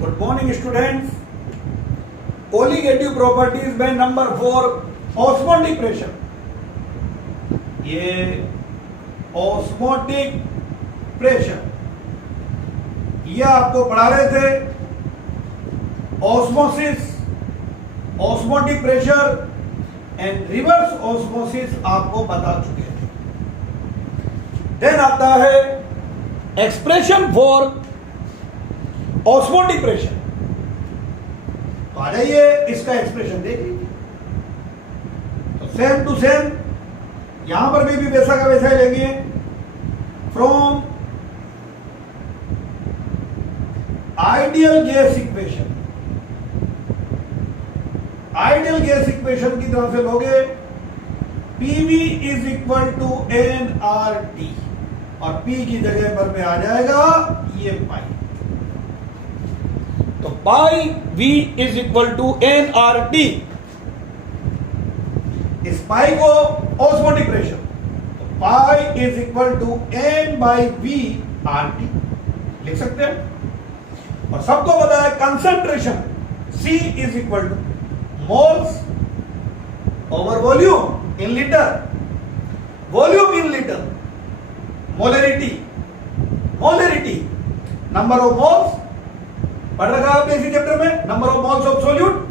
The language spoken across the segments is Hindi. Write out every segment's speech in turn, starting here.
Good morning students. Colligative properties में नंबर 4 ऑस्मोटिक प्रेशर। ये ऑस्मोटिक प्रेशर ये आपको पढ़ा रहे थे। Osmosis, osmotic pressure and reverse osmosis आपको बता चुके थे। देन आता है एक्सप्रेशन फॉर ऑस्मोटिक प्रेशर। तो आ जाइए, इसका एक्सप्रेशन देख लीजिए। तो सेम टू सेम यहां पर भी वैसा का वैसा ही लेंगे। From ideal gas equation, ideal gas equation की तरफ से लोगे PV is equal to nRT और P की जगह पर में आ जाएगा ये पाई। तो pi V is equal to nRT। इस पाई को ऑस्मोटिक प्रेशर, तो pi is equal to n by V RT लिख सकते हैं। और सबको पता है concentration C is equal to moles over volume in litre, volume in litre, molarity, molarity number of moles पढ़ रखा आपने इसी चैप्टर में, number of moles of solute,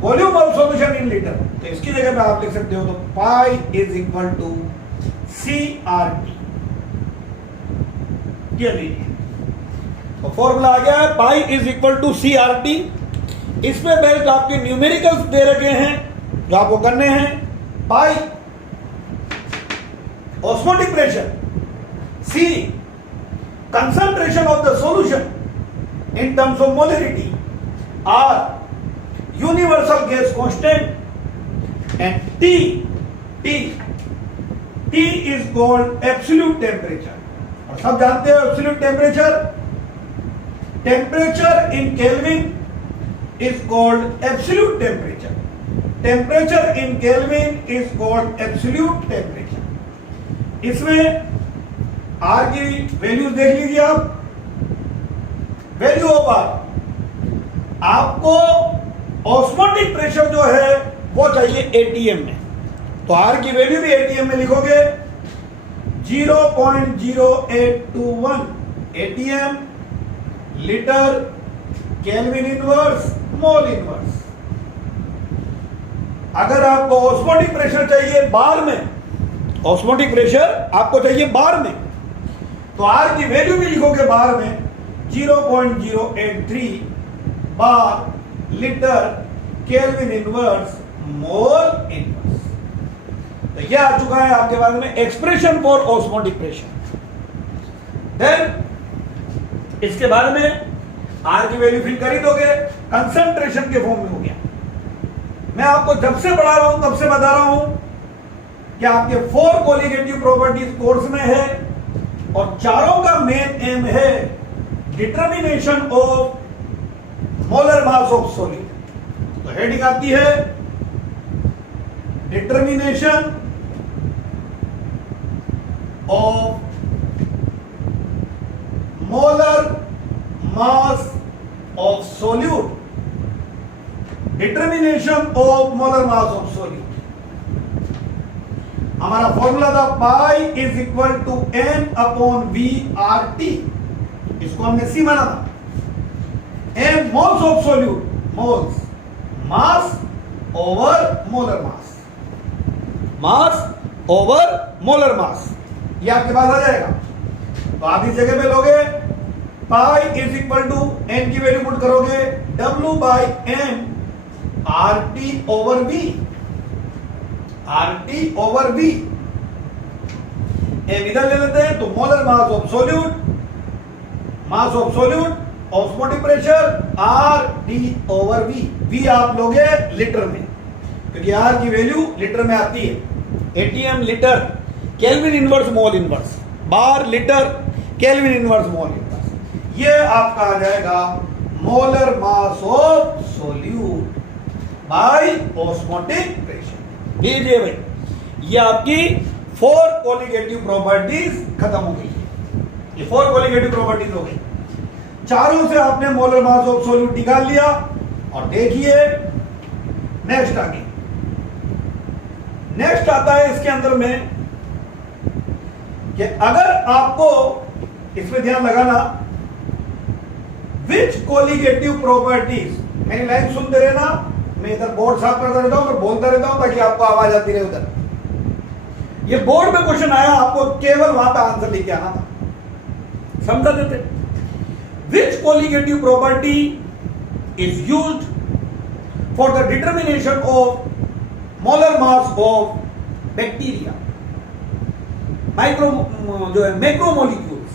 volume of solution in litre. तो इसकी जगह पे आप लिख सकते हो तो pi is equal to CRT। ये लीजिए, तो फॉर्मूला आ गया है pi is equal to CRT। इसमें बेस्ड आपके न्यूमेरिकल्स दे रखे हैं जो आपको करने हैं। Pi osmotic pressure, C concentration of the solution in terms of molarity, R universal gas constant, and T is called absolute temperature। और सब जानते हैं absolute temperature, temperature in Kelvin is called absolute temperature, temperature in Kelvin is called absolute temperature। इसमें R की वैल्यूज देख लीजिए आप। वैल्यू ऑफ आर, आपको ऑस्मोटिक प्रेशर जो है वो चाहिए ATM में, तो आर की वैल्यू भी ATM में लिखोगे 0.0821 ATM litre kelvin inverse mole inverse. अगर आपको ऑस्मोटिक प्रेशर चाहिए बार में, ऑस्मोटिक प्रेशर आपको चाहिए बार में, तो आर की वैल्यू भी लिखोगे बार में 0.083 bar litre kelvin inverse mole inverse. तो यह आ चुका है आपके बारे में expression for osmotic pressure. Then इसके बारे में आर की वैल्यू फिल कर ही दोगे, कंसंट्रेशन के फॉर्म में हो गया। मैं आपको जब से पढ़ा रहा हूं तब से बता रहा हूं कि आपके 4 कोलिगेटिव प्रॉपर्टीज कोर्स में है और चारों का मेन एम है determination of molar mass of solid. तो हेडिंग आती है determination of molar mass of solute, determination of molar mass of solute. हमारा फॉर्मूला था pi is equal to n upon V RT। इसको हमने C माना था। m moles of solute, moles mass over molar mass, mass over molar mass, ये आपके पास आ जाएगा। तो आप इस जगह पे लोगे pi is equal to n की वैल्यू पुट करोगे W by m RT over V, RT over V। m इधर ले लेते हैं तो molar mass of solute, mass of solute, osmotic pressure RT over V। V आप लोगे लीटर में, क्योंकि R की वैल्यू लीटर में आती है। ATM litre, kelvin inverse mole inverse, बार litre, kelvin inverse mole inverse. ये आपका आ जाएगा molar mass of solute bye osmotic pressure. लीजिए भाई, ये आपकी 4 कोलिगेटिव प्रॉपर्टीज खत्म हो गई है। ये 4 कोलिगेटिव प्रॉपर्टीज हो गई। चारों से आपने मोलर मास ऑफ सॉल्यूट निकाल लिया और देखिए नेक्स्ट आगे, नेक्स्ट आता है इसके अंदर में कि अगर आपको इसमें ध्यान लगाना, विच कोलिगेटिव प्रॉपर्टीज, मेरी लाइन सुनते रहना, मैं इधर बोर्ड साफ करता रहता हूं, मैं बोलता रहता हूं ताकि आपको आवाज आती रहे उधर। ये बोर्ड में क्वेश्चन आया, आपको केवल वहां पे आंसर लेके आना था, समझा देते। Which colligative property is used for the determination of molar mass of bacteria, micro जो है macromolecules,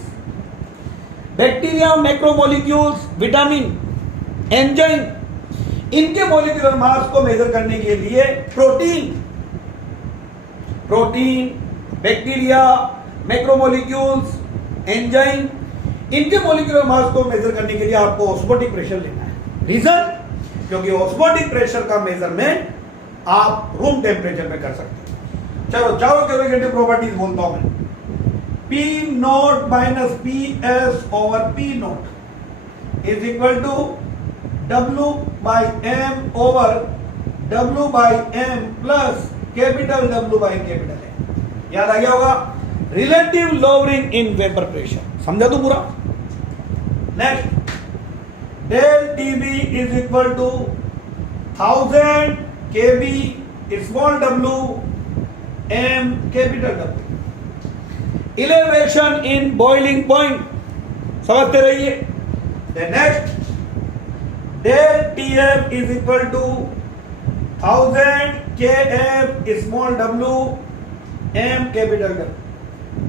bacteria macromolecules, vitamin, enzyme, इनके मोलिकुलर मास को मेजर करने के लिए प्रोटीन, बैक्टीरिया, मैक्रोमोलिक्यूल्स, एंजाइम, इनके मोलिकुलर मास को मेजर करने के लिए आपको ऑस्मोटिक प्रेशर लेना है। रीजन, क्योंकि ऑस्मोटिक प्रेशर का मेजरमेंट आप रूम टेम्परेचर में कर सकते हैं। चलो चारों कोलिगेटिव प्रॉपर्टीज बोलता हूं मैं। P naught minus P S over P naught is equal to W by M over W by M plus capital W by capital M. याद आ गया होगा, relative lowering in vapour pressure, समझा तू पूरा। Next, del TB is equal to 1000 KB small w M capital W। Elevation in boiling point, समझते रहिए। Next, del TF is equal to 1000 KF small w m capital W.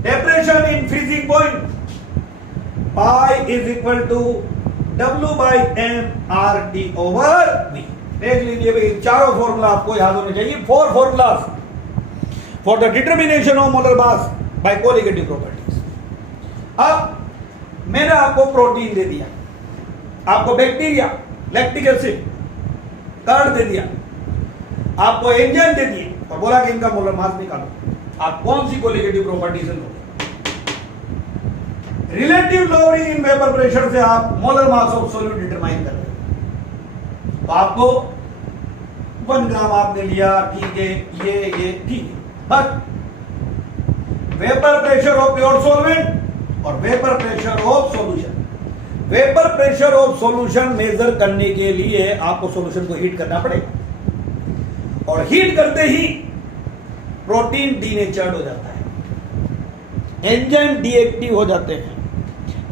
Depression in freezing point, pi is equal to W by m RT over V। देख लीजिए भाई, चारों फॉर्मूला आपको याद होने चाहिए। 4 formulas for the determination of molar mass by colligative properties। अब मैंने आपको प्रोटीन दे दिया, आपको बैक्टीरिया लैक्टिक एसिड कर्ड दे दिया, आपको एंजाइम दे दिए और बोला कि इनका मोलर मास निकालो। आप कौन सी कोलिगेटिव प्रॉपर्टी से लोगे? Relative lowering in vapour pressure से आप molar mass of solute determine कर रहे हो। तो आपको 1 ग्राम आपने लिया, ठीक है, ये ठीक है, but vapour pressure of pure solvent और vapour pressure of solution, vapour pressure of solution measure करने के लिए आपको सॉल्यूशन को हीट करना पड़ेगा और हीट करते ही प्रोटीन डीनेचर्ड हो जाता है, एंजाइम डीएक्टिव हो जाते हैं,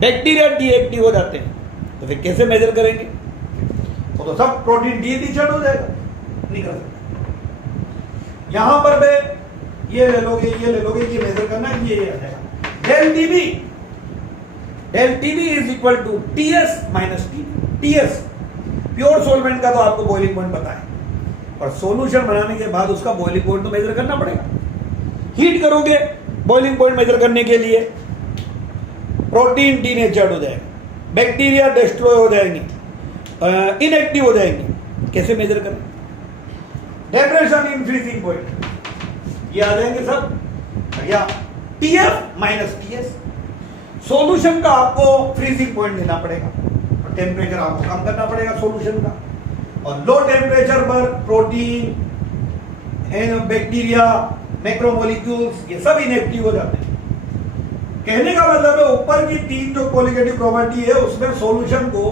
बैक्टीरिया डीएक्टिव हो जाते हैं। तो फिर कैसे मेजर करेंगे? वो तो सब प्रोटीन डीनेचर्ड हो जाएगा, नहीं कर सकते। यहां पर भी ये ले लोगे, ये ले लोगे, ये मेजर करना है, ये आ जाएगा। Del TB, del TB is equal to TS minus TB. TS pure solvent का तो आपको बॉइलिंग पॉइंट पता है, पर सॉल्यूशन बनाने के बाद उसका बॉइलिंग पॉइंट तो मेजर करना पड़ेगा। हीट करोगे बॉइलिंग पॉइंट मेजर करने के लिए, प्रोटीन डीनेचर्ड हो जाएगा, बैक्टीरिया डिस्ट्रॉय हो जाएंगे, इनएक्टिव हो जाएंगे। कैसे मेजर करें? डेप्रेशन इन फ्रीजिंग पॉइंट, ये आ जाएंगे सब, या टीएफ माइनस टीएस। सॉल्यूशन का आपको फ्रीजिंग पॉइंट लेना पड़ेगा और टेम्परेचर आपको कम करना पड़ेगा सॉल्यूशन का, और लो टेम्परेचर पर प्रोटीन, बैक्टीरिया, मैक्रोमोलिक्यूल्स ये सब इनएक्टिव हो जाते हैं। कहने का मतलब है ऊपर की 3 जो कोलिगेटिव प्रॉपर्टी है उसमें सॉल्यूशन को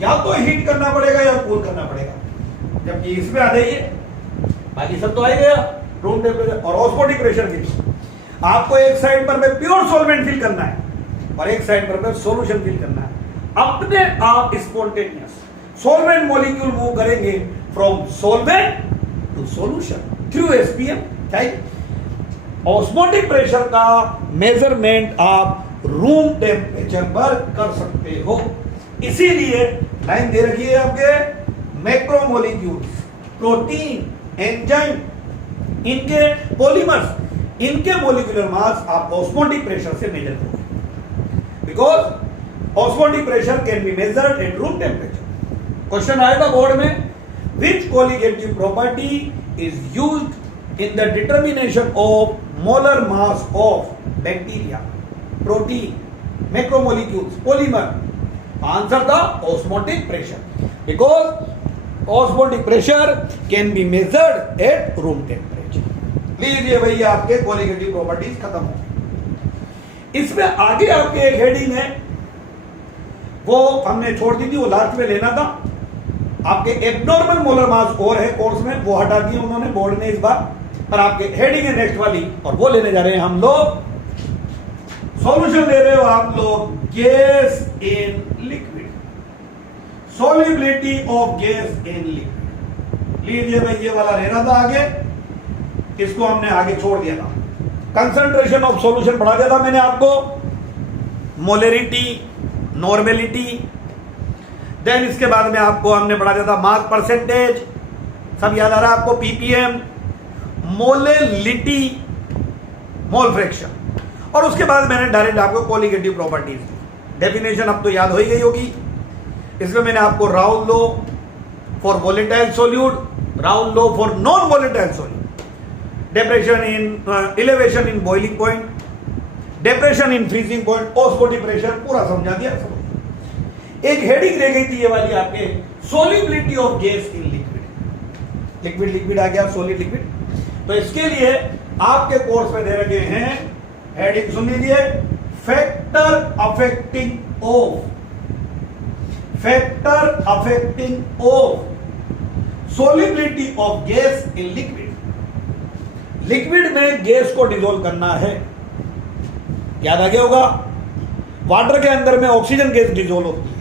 या तो हीट करना पड़ेगा या कूल करना पड़ेगा, जबकि इसमें आ जाइए बाकी सब तो आ गया रूम टेम्परेचर और ऑस्मोटिक प्रेशर के। आपको एक साइड पर प्योर सॉल्वेंट फिल करना है और एक साइड पर सॉल्यूशन फिल करना है। अपने आप स्पॉन्टेनियस सॉल्वेंट मॉलिक्यूल मूव करेंगे from solvent to solution through SPM. Osmotic pressure का मेजरमेंट आप रूम टेम्परेचर पर कर सकते हो। इसीलिए लाइन दे रखी है आपके मैक्रोमोलिक्यूल्स, प्रोटीन, एंजाइम, इनके पॉलीमर्स, इनके मोलिकुलर मास आप ऑस्मोटिक प्रेशर से मेजर करोगे, because osmotic pressure can be measured at room temperature. Question आएगा बोर्ड में, which colligative property is used in the determination of molar mass of bacteria, protein, macromolecules, polymer answer था osmotic pressure, because osmotic pressure can be measured at room temperature. लीजिए भैया आपके कोलिगेटिव प्रॉपर्टीज खत्म हो गई। इसमें आगे आपके एक हेडिंग है, वो हमने छोड़ दी थी, वो लास्ट में लेना था। आपके एब्नॉर्मल मोलर मास और है कोर्स में, वो हटा दिए उन्होंने बोर्ड ने इस बार, पर आपके हेडिंग है नेक्स्ट वाली, और वो लेने जा रहे हैं हम लोग। सॉल्यूशन ले रहे हो आप लोग, gas in liquid, solubility of gas in liquid. लीजिए भाई ये वाला रहना था आगे, इसको हमने आगे छोड़ दिया था। कंसंट्रेशन ऑफ सॉल्यूशन बढ़ा दिया था मैंने आपको, मोलरिटी, नॉर्मेलिटी, देन इसके बाद में आपको हमने बढ़ा दिया था मास परसेंटेज, सब याद आ रहा है आपको, पीपीएम, मोलेलिटी, मोल फ्रैक्शन, और उसके बाद मैंने डायरेक्ट आपको कोलिगेटिव प्रॉपर्टीज दी। डेफिनेशन अब तो याद हो ही गई होगी। इसमें मैंने आपको Raoult law for volatile solute, Raoult law for non volatile solute, depression in elevation in boiling point, depression in freezing point, osmotic pressure पूरा समझा दिया। एक हेडिंग रह गई थी ये वाली आपके, solubility of gas in liquid. Liquid liquid आ गया, सॉलिड लिक्विड। तो इसके लिए आपके कोर्स में दे रखे हैं, हेडिंग सुन लीजिए, factor affecting of, factor affecting of solubility of gas in liquid. Liquid में गैस को डिसॉल्व करना है, याद आ गया होगा। वाटर के अंदर में ऑक्सीजन गैस डिसॉल्व होती है,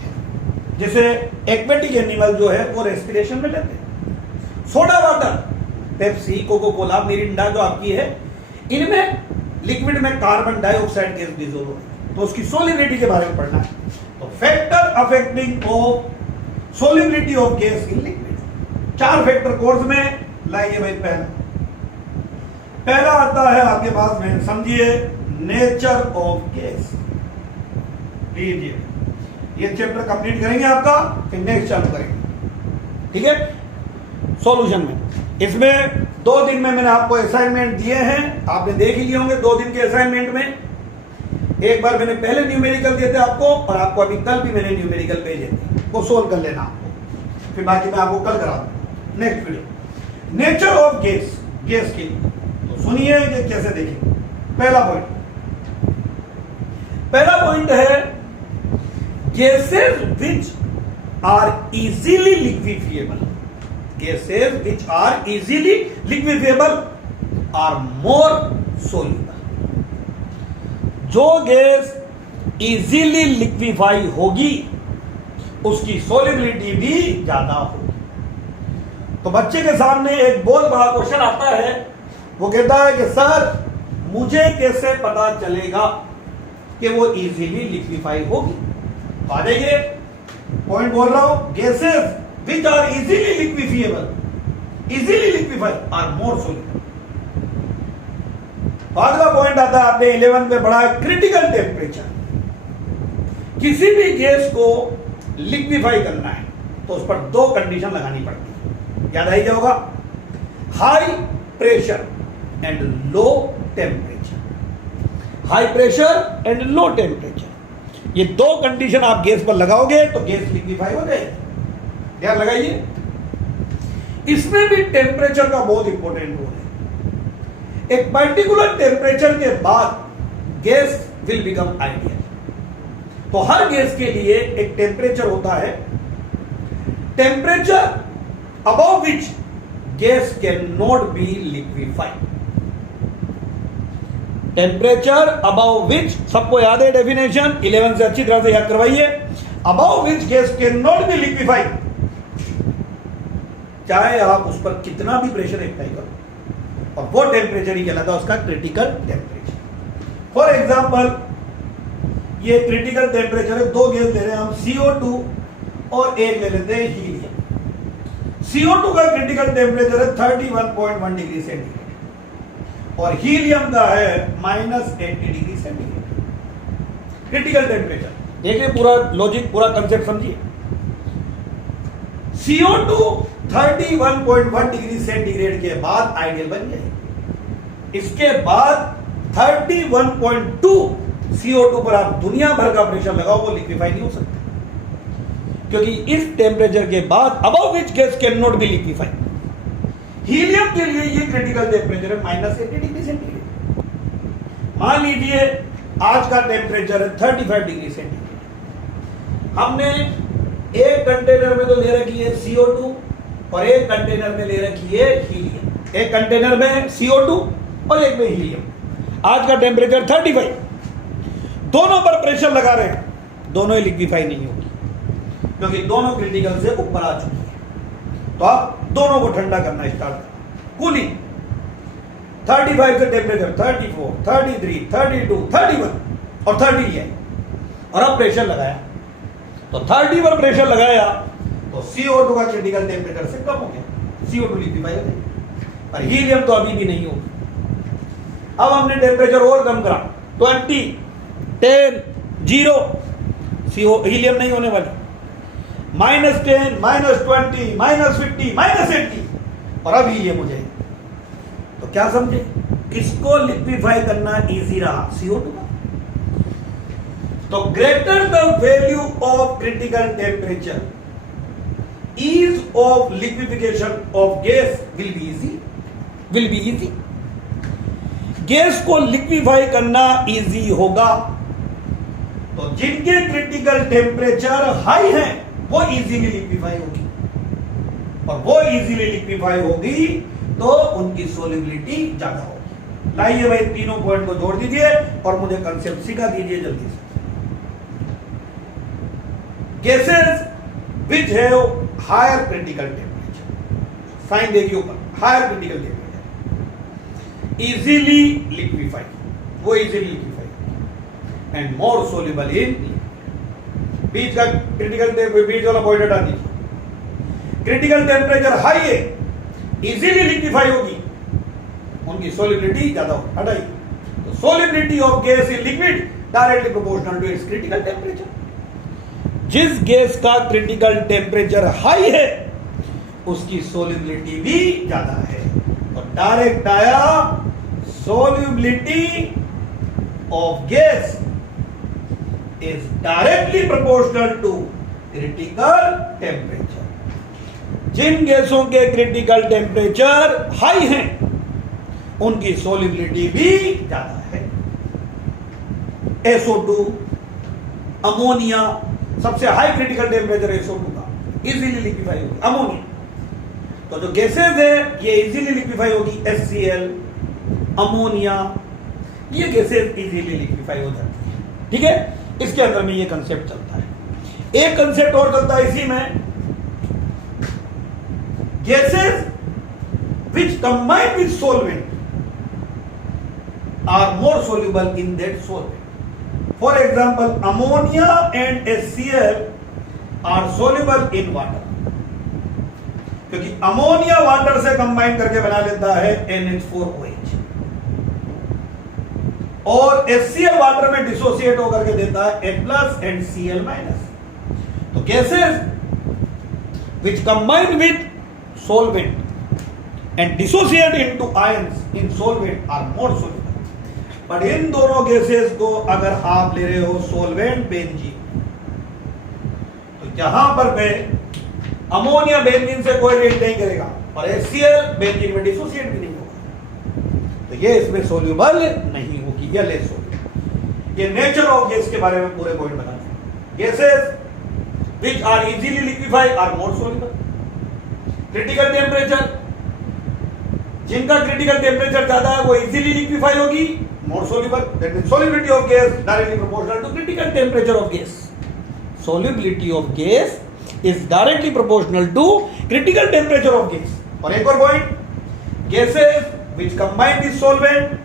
जिसे एक्वेटिक एनिमल जो है वो रेस्पिरेशन में लेते हैं। Soda water, Pepsi, Coca Cola, Mirinda जो आपकी है, इनमें लिक्विड में कार्बन डाइऑक्साइड गैस डिसॉल्व होती है, तो उसकी सॉल्युबिलिटी के बारे में पढ़ना है। तो factor affecting of solubility of gas in liquid, 4 factor course में लाइए भाई। पहला आता है आपके पास में, समझिए, नेचर ऑफ गैस। लीजिए ये चैप्टर कंप्लीट करेंगे आपका, फिर नेक्स्ट चालू करेंगे, ठीक है। सॉल्यूशन में इसमें 2 दिन में मैंने आपको असाइनमेंट दिए हैं, आपने देख ही लिए होंगे। 2 दिन के असाइनमेंट में एक बार मैंने पहले न्यूमेरिकल दिए थे आपको, और आपको अभी कल भी मैंने न्यूमेरिकल भेजे थे, वो सोल्व कर लेना आपको, फिर बाकी मैं आपको कल करा दूंगा next video. Nature of gas, gas की तो सुनिए कि कैसे देखें। पहला पॉइंट है, gases which are easily liquefiable, gases which are easily liquefiable are more soluble। जो गैस इजीली लिक्विफाई होगी उसकी सोल्युबिलिटी भी ज्यादा होगी। तो बच्चे के सामने एक बहुत बड़ा क्वेश्चन आता है, वो कहता है कि सर मुझे कैसे पता चलेगा कि वो इजीली लिक्विफाई होगी। आ जाइए, पॉइंट बोल रहा हूं, gases which are easily liquefiable, easily liquefied are more soluble। अगला पॉइंट आता है आपने 11 में पढ़ा, क्रिटिकल टेम्परेचर। किसी भी गैस को लिक्विफाई करना है तो उस पर 2 कंडीशन लगानी पड़ती है, याद आई जाओगा, high pressure and low temperature. High pressure and low temperature, ये 2 कंडीशन आप गैस पर लगाओगे तो गैस लिक्विफाई हो जाएगी। ध्यान लगाइए, इसमें भी टेम्परेचर का बहुत इंपॉर्टेंट रोल है। एक पर्टिकुलर टेम्परेचर के बाद गैस विल बिकम आइडियल। तो हर गैस के लिए एक टेम्परेचर होता है, temperature above which gas can not be liquefied. Temperature above विच, सबको याद है डेफिनेशन, 11 से अच्छी तरह से याद करवाइए। Above which gas can not be liquefied, चाहे आप उस पर कितना भी प्रेशर अप्लाई करो, और वो टेम्परेचर ही कहलाता है उसका क्रिटिकल टेम्परेचर। फॉर एग्जांपल, ये क्रिटिकल टेम्परेचर है, 2 गैस ले रहे हैं हम, CO2 और एक ले लेते हैं हीलियम। CO2 का क्रिटिकल टेम्परेचर है 31.1 डिग्री सेंटीग्रेड और हीलियम का है -80 डिग्री सेंटीग्रेड। क्रिटिकल टेम्परेचर देखिए, पूरा लॉजिक, पूरा कंसेप्ट समझिए। CO2 31.1 डिग्री सेंटीग्रेड के बाद आइडियल बन जाए। इसके बाद 31.2 CO2 पर आप दुनिया भर का प्रेशर लगाओ, वो लिक्विफाई नहीं हो सकता। क्योंकि इस टेम्परेचर के बाद above which gas can not be liquefied. Helium के लिए ये क्रिटिकल टेम्परेचर है -80 डिग्री सेंटीग्रेड। मान लीजिए आज का टेम्परेचर है 35 डिग्री सेंटीग्रेड। हमने एक कंटेनर में तो ले रखी है CO2 और एक कंटेनर में ले रखी है हीलियम। एक कंटेनर में CO2 और एक में हीलियम। आज का टेम्परेचर 35। दोनों पर प्रेशर लगा रहे हैं, दोनों ही लिक्विफाई नहीं होगी क्योंकि दोनों क्रिटिकल से ऊपर आ चुकी है। तो आप दोनों को ठंडा करना स्टार्ट करें। कूलिंग 35 से टेम्परेचर 34, 33, 32, 31 और 30 लिया और अब प्रेशर लगाया तो 30 पर प्रेशर लगाया तो CO2 का क्रिटिकल टेम्परेचर से कम हो गया, CO2 लिक्विफाई हो गया, पर हीलियम तो अभी भी नहीं होगा। अब हमने टेम्परेचर और कम करा 20, 10, 0, हीलियम नहीं होने वाली। -10, -20, -50, -80 और अब हीलियम हो जाएगी। तो क्या समझे, किसको लिक्विफाई करना इजी रहा, CO2 का। तो greater the value of critical temperature ease of liquefaction of gas will be easy। Gas को लिक्विफाई करना इजी होगा। तो जिनके क्रिटिकल टेम्परेचर हाई है वो इजीली लिक्विफाई होगी, और वो इजीली लिक्विफाई होगी तो उनकी सोल्युबिलिटी ज्यादा होगी। लाइए भाई तीनों पॉइंट को जोड़ दीजिए और मुझे कंसेप्ट सिखा दीजिए जल्दी से। Gases which have higher critical temperature, sign देखिए ऊपर, higher critical temperature easily liquefy, वो easily liquefy and more soluble in. बीच का क्रिटिकल बीच वाला पॉइंट हटा दीजिए। क्रिटिकल टेम्परेचर हाई है, इजीली लिक्विफाई होगी, उनकी सोल्युबिलिटी ज्यादा होगी। हटाइए, तो solubility of gas in liquid directly proportional to its critical temperature. जिस गैस का क्रिटिकल टेम्परेचर हाई है उसकी सोल्युबिलिटी भी ज्यादा है। और डायरेक्ट आया solubility of gas is directly proportional to critical temperature. जिन गैसों के क्रिटिकल टेम्परेचर हाई हैं उनकी सोल्युबिलिटी भी ज्यादा है। SO2, अमोनिया, सबसे हाई क्रिटिकल टेम्परेचर SO2 का, इजीली लिक्विफाई होगी। अमोनिया, तो जो गैसेज है ये इजीली लिक्विफाई होगी। HCl, अमोनिया, ये गैसेज इजीली लिक्विफाई हो जाती है। ठीक है, इसके अंदर में ये कंसेप्ट चलता है। एक कंसेप्ट और चलता है इसी में, gases which combine with solvent are more soluble in that solvent. For example, ammonia and HCl are soluble in water, क्योंकि अमोनिया वाटर से कंबाइन करके बना लेता है NH4OH और HCl वाटर में डिसोसिएट होकर के देता है H+ and Cl-। तो gases which combine with solvent and dissociate into ions in solvent are more soluble। But in दोनों गैसेस को अगर आप ले रहे हो सोलवेंट बेंजीन, तो यहां पर मैं अमोनिया बेंजीन से कोई रिएक्ट नहीं करेगा और HCl बेंजीन में डिसोसिएट भी नहीं होगा, तो ये इसमें सोल्यूबल नहीं होगी या लेस होगी। ये नेचर ऑफ गैस के बारे में पूरे पॉइंट बताते हैं। Gases which are easily liquefy are more soluble. Critical temperature, जिनका क्रिटिकल टेम्परेचर ज्यादा है वो इजीली लिक्विफाई होगी, more soluble। That means solubility of gas directly proportional to critical temperature of gas। Solubility of gas is directly proportional to critical temperature of gas। और एक और point, gases which combine with solvent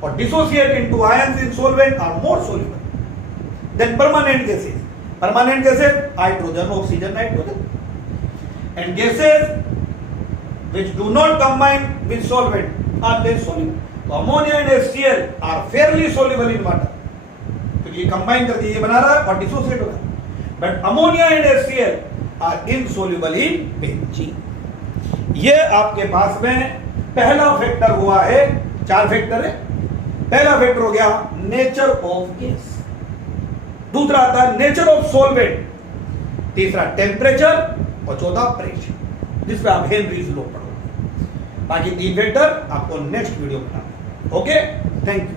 or dissociate into ions in solvent are more soluble than permanent gases। Permanent gases hydrogen, oxygen, nitrogen, and gases which do not combine with solvent are less soluble। तो ammonia and HCl are fairly soluble in water, क्योंकि ये कंबाइन करके ये बना रहा है और डिसोसिएट हो रहा है। But ammonia and HCl are insoluble in benzene. ये आपके पास में पहला फैक्टर हुआ है, 4 फैक्टर है। पहला फैक्टर हो गया नेचर ऑफ गैस। दूसरा आता है नेचर ऑफ सॉल्वेंट तीसरा टेम्परेचर और चौथा प्रेशर, जिस पे आप हेनरीज लॉ पढ़ोगे। बाकी 3 फैक्टर आपको नेक्स्ट वीडियो में बताऊंगा। Okay, thank you.